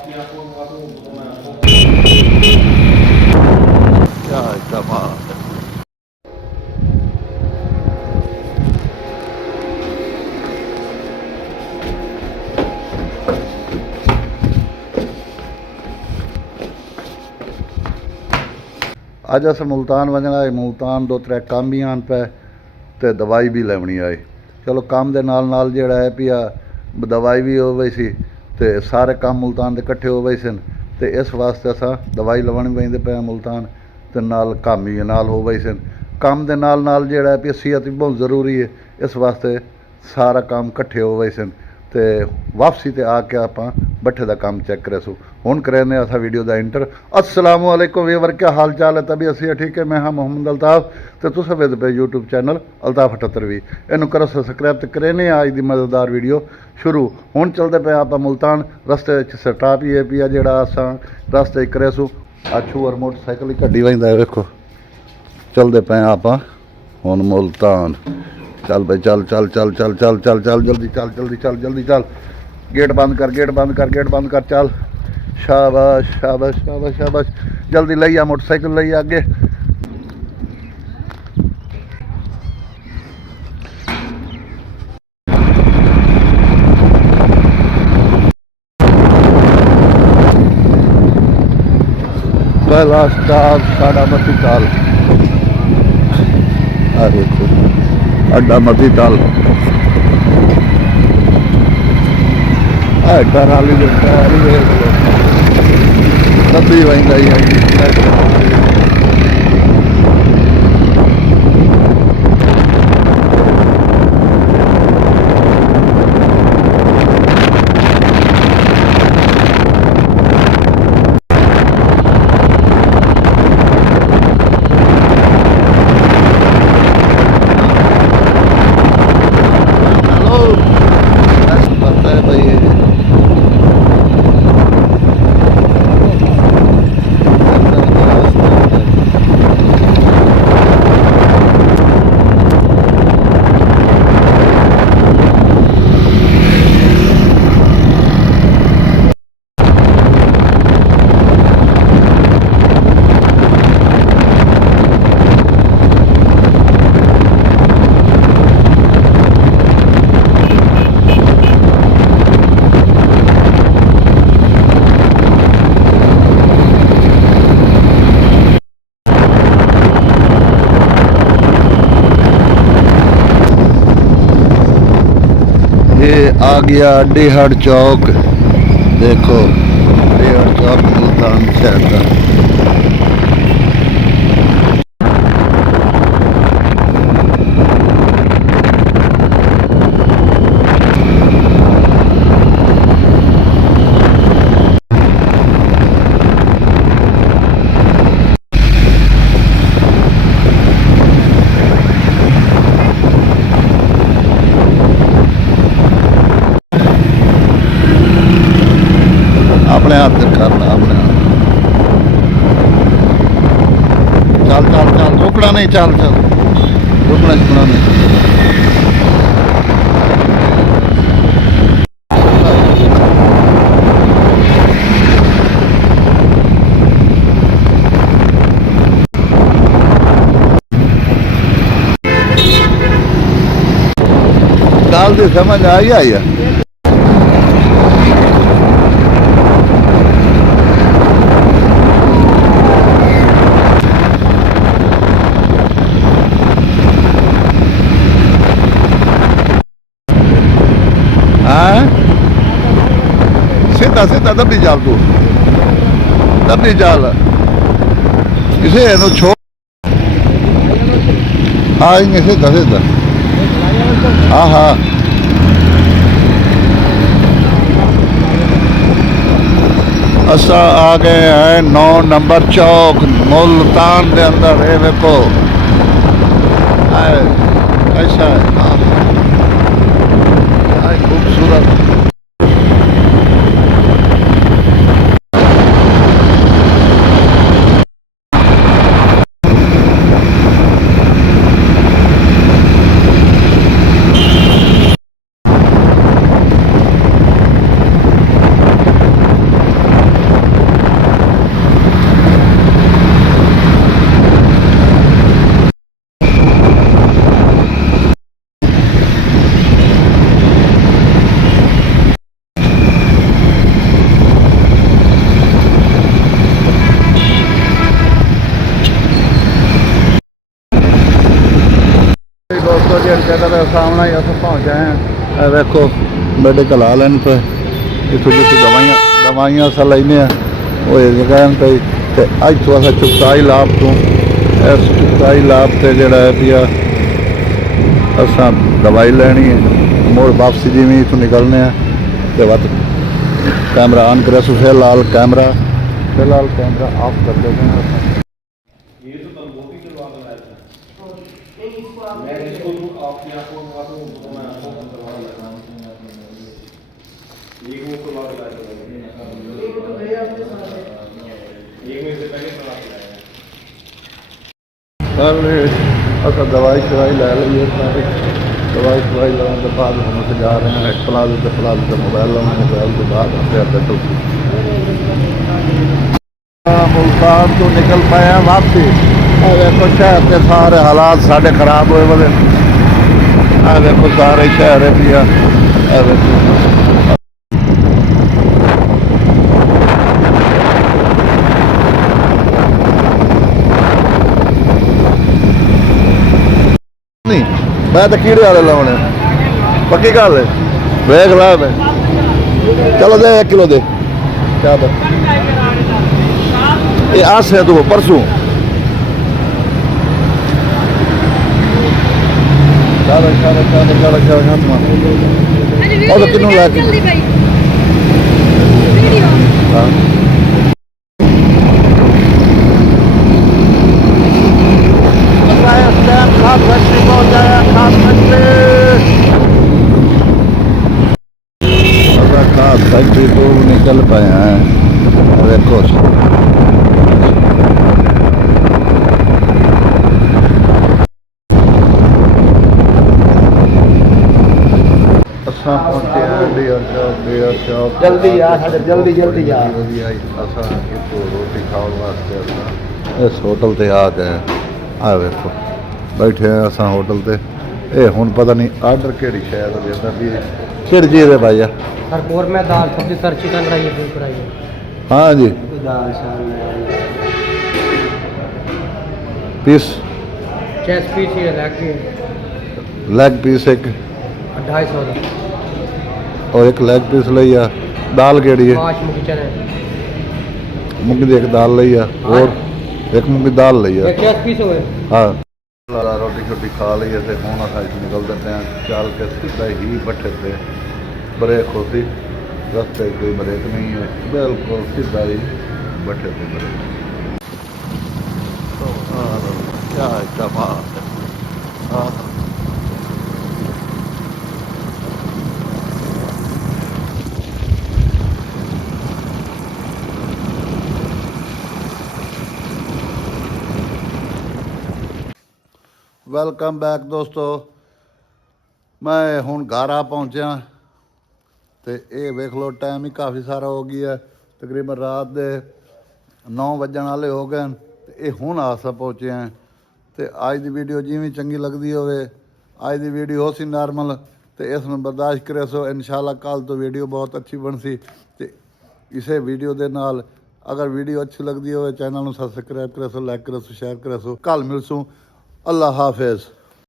क्या कमाल है। अज अस मुल्तान वजना है। मुल्तान दो त्रै काम भी आन पे ते दवाई भी लैवनी आए। चलो काम दे नाल जिहड़ा है भी दवाई भी हो गई सी ते सारे काम मुल्तान दे इकट्ठे हो गए सन ते इस वास्ते असां दवाई लवन पैंदे पे मुल्तान ते नाल काम भी नाल हो गए सन। काम दे नाल जिहड़ा है भी सेहत भी बहुत ज़रूरी है, इस वास्ते सारा काम इकट्ठे हो गए सन ते वापसी ते आके आपां बट्ठे दा काम चेक करे सो। हुण करने असा वीडियो दा इंटर। अस्सलाम वालेकुम वीवर, क्या हाल चाल है? तभी असी ठीक है। मैं हाँ मोहम्मद अल्ताफ तो तुस वेद पे यूट्यूब चैनल अल्ताफ 78 इनू करो सब्सक्राइब तो करे अज की मज़ेदार वीडियो शुरू। हुण चलते पे आप मुल्तान रस्ते स्टाप ही है पिया जेड़ा असां रस्ते करे सो। अच्छू और मोटरसाइकिल ही कड्डी वही वेखो चलते पे आप हुण मुल्तान। चल भाई चल चल चल चल चल चल चल जल्दी चल जल्दी चल जल्दी चल। गेट बंद कर गेट बंद कर गेट बंद कर। चल शाबाश शाबाश शाबाश शाबाश। जल्दी लई आ मोटरसाइकिल लई आगे। पहला स्टाफ साडा मती ताल। देखो अड्डा मती ताल। टराली तभी वही आ गया डेहड़ चौक। देखो डेहड़ चौक मुल्तान शहर का। अपने हाथ करना अपने हाथ। चल चल चल रुकना नहीं। चल चल रुकना छुकना नहीं। गाल दी समझ आई है। सीधा सीधा दबी जाल तू दबी जाल इसे छोड़। हाँ इंगे सीधा सीधा। हाँ हाँ असा आ गए हैं 9 नंबर चौक मुल्तान के अंदर। ये देखो ऐसा है। हाँ खूबसूरत। दोस्तों जी जगह के सामने ही असं पहुँच गए हैं। देखो मेडिकल हाल पे इतों जितों दवाइयाँ अस लेने वो जगह पे इतों अस चुगताई लाभ तो इस चुगताई लाभ से जोड़ा है भी अस दवाई लैनी है मुड़ वापसी जिमें इतों निकलने तो बस कैमरा ऑन करे सो फिलहाल कैमरा ऑफ कर देते हैं। ये तो तंबू की करवा कर लाया था मैं इसको आपकी आंखों को मैं आंखों को करवा लगा एक वो करवा कर लाया एक तो भैया आपके साथ है एक में से पहले करवा के लाया सर अस दवाई शवाई लै लीए सारी दवाई शवाई लेने के बाद हम उसे जा रहे हैं प्लाजो से मोबाइल लेना मोबाइल के बाद मुल्तान तो निकल पाए हैं वापसी। देखो शहर के सारे हालात साढ़े खराब हुए वाले देखो सारे शहर है भैया नहीं मैं तो कीड़े वाले लाने पक्की गल है देख ला मैं चलो दे 1 किलो दे क्या ये आज है तो परसों और किन्नू ला के खास फैक्ट्री पहुंच जाए खास फैक्ट्री तो निकल पाए हैं देखो पहुंचे हैं डियर चौक जल्दी आ जल्दी आ रोटी खाने वास्ते इस होटल से आ गए आ देखो बैठे हैं अस होटल से ये हुण पता नहीं आर्डर केड़ी शायद देता भी किहड़ी चीज़ है भाई सर कौरमा दाल सब्जी सर चिकन कराइए फुल कराइए हाँ जी दाल पीस चेस्ट पीस ही है लेग पीस एक 250 और एक लेग पीस लिया दाल केड़ी है 5 मुखी चने मुंगी दी एक दाल लिया और एक मुंगी दाल लिया चेस्ट पीस हुए हाँ रोटी शोटी खा ली तो हूँ अस निकल देते हैं चल के सीधा ही भट्ठे पे ब्रेक होती रस्ते कोई ब्रेक नहीं है बिल्कुल सीधा ही भट्ठे पे ब्रेक क्या बात है वेलकम बैक दोस्तों मैं हुण घर आ पहुँचा तो ये वेख लो टाइम ही काफ़ी सारा हो गया तकरीबन रात के 9 बजन वाले हो गए तो ये हुण आस पहुँचे हैं तो अज की वीडियो जिवें चंगी लगती हो अज की वीडियो हो सी नॉर्मल तो इसमें बर्दाश्त करे सो इंशाल्लाह कल तो वीडियो बहुत अच्छी बन सी तो इसे वीडियो के नाल अगर वीडियो अच्छी लगती हो चैनल में सबसक्राइब करे सो लाइक करे सो शेयर करे सो कल मिलसूँ अल्लाह हाफिज़।